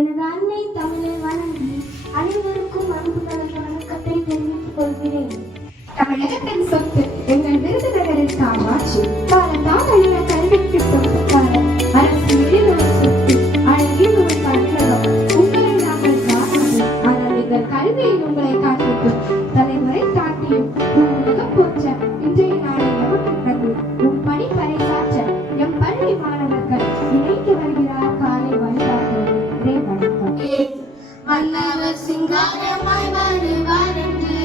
எனது அன்னை தமிழை வணங்கி அனைவருக்கும் அன்புகளை வணக்கத்தை தெரிவித்துக் கொள்கிறேன். தமிழகத்தின் சொத்து எங்கள் விருதுநகரில் காமாட்சி காலத்தால் அழிய கல்விக்கு சொந்தக்காரர் அரசு எழிலொரு சொத்து அழகில் ஒரு தமிழகம் உங்களை நாங்கள் காணாது ஆனால் எங்கள் கல்வியில் உங்களை காண்பிக்கும் தலைமுறை தாண்டியும் உலகம் போற்ற இன்றைய நாளை எமக்கின்றது உன் படிப்பறை சாற்ற எம் பள்ளி மாணவர்கள் இணைக்கு வருகிறார் காலை வழிபாட்டு வணக்கம். மன்னவர் சிங்காரமாய் வருவார் என்று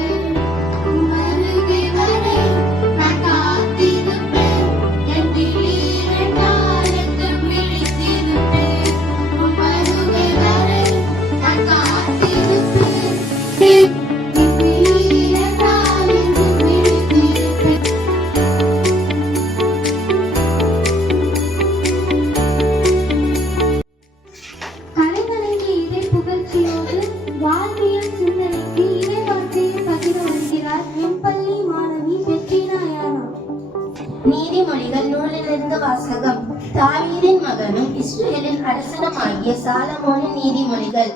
நீதிமொழிகள் நூலிலிருந்து வாசகம். தாவீதின் மகனும் இஸ்ரவேலின் அரசனுமாகிய சாலமோனின் நீதிமொழிகள்.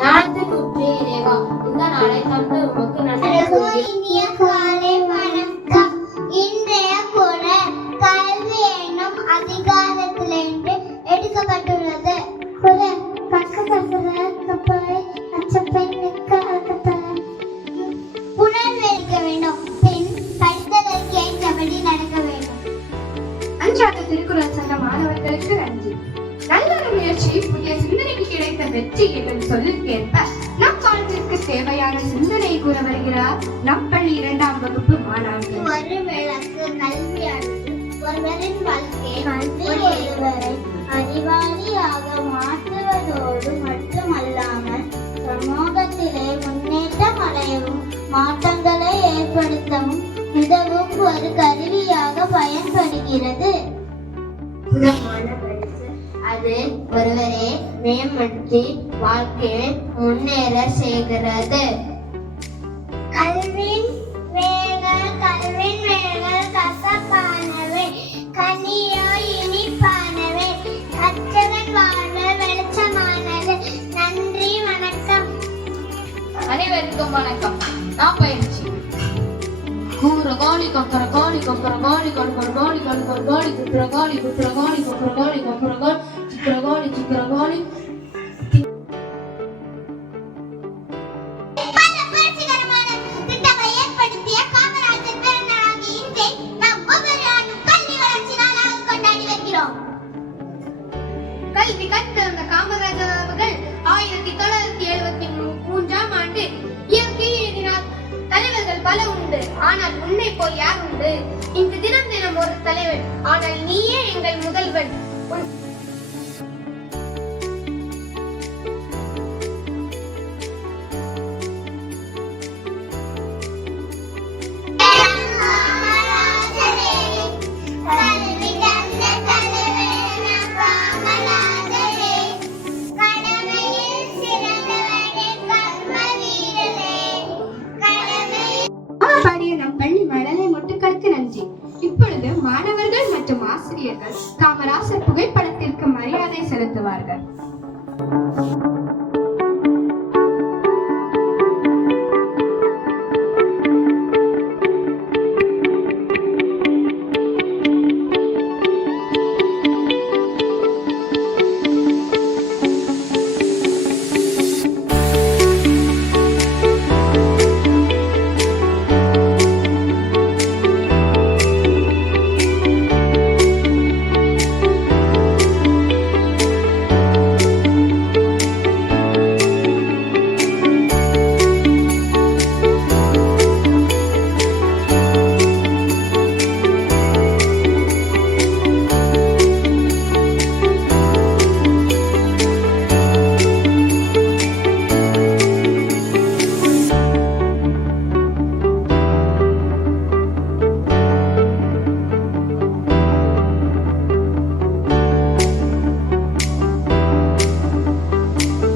ஞானத்தின் ஊற்றே இறைவா, இந்த நாளை தந்து உமக்கு நன்றி வணக்கம். இன்றைய குரல் கல்வி என்னும் அதிகாரத்திலிருந்து எடுக்கப்பட்டுள்ளது. குரல் உணர்வெடுக்க வேண்டும், பின் படித்ததற்கு ஏற்றபடி நடக்க வேண்டும். அன்றாட திருக்குறள் சொன்ன மாணவர்களுக்கு நன்றி. நல்லொரு முயற்சி புதிய சிந்தனைக்கு கிடைத்த வெற்றி எனும் சொல்லுக்கேற்ப நம் காலத்திற்கு தேவையான சிந்தனை கூற வருகிறார் நம் பள்ளி 2ஆம் வகுப்பு மாணவர்கள். ஒரு விளக்கு கல்வியானது ஒருவரின் வாழ்க்கையை ஒருவரை அறிவாளியாக மாற்றுவதோடு மட்டுமல்லாமல் சமூகத்திலே முன்னேற்றம் அடையவும் மாற்றங்களை ஏற்படுத்தவும் உதவும் ஒரு கருவியாக பயன்படுகிறது. அது ஒருவரை மேம்படுத்தி வாழ்க்கையில் முன்னேற செய்கிறது. கல்வின் வேர்கள் கசப்பானவை, கனியோ இனிப்பானவை, கற்றவன் வாழ்வு வெளிச்சமானது. நன்றி, வணக்கம். அனைவருக்கும் வணக்கம். நாம் பயிற்சி. கூற கோழி கொக்கர கோழி கொக்கர கோழி கொக்கர கோழி கொக்கர கோழி குக்கர கோழி குக்கர கோழி கொக்கர கோழி கொக்கர கோழி சிக்கர கோழி சிக்கர கோழி. கல்வி கற்றிருந்த காமராஜர் அவர்கள் 1973ஆம் ஆண்டு இயற்கை எழுதினார். தலைவர்கள் பல உண்டு, ஆனால் உன்னை போல் யார் உண்டு? இன்று தினம் தினம் ஒரு தலைவர், ஆனால் நீயே எங்கள்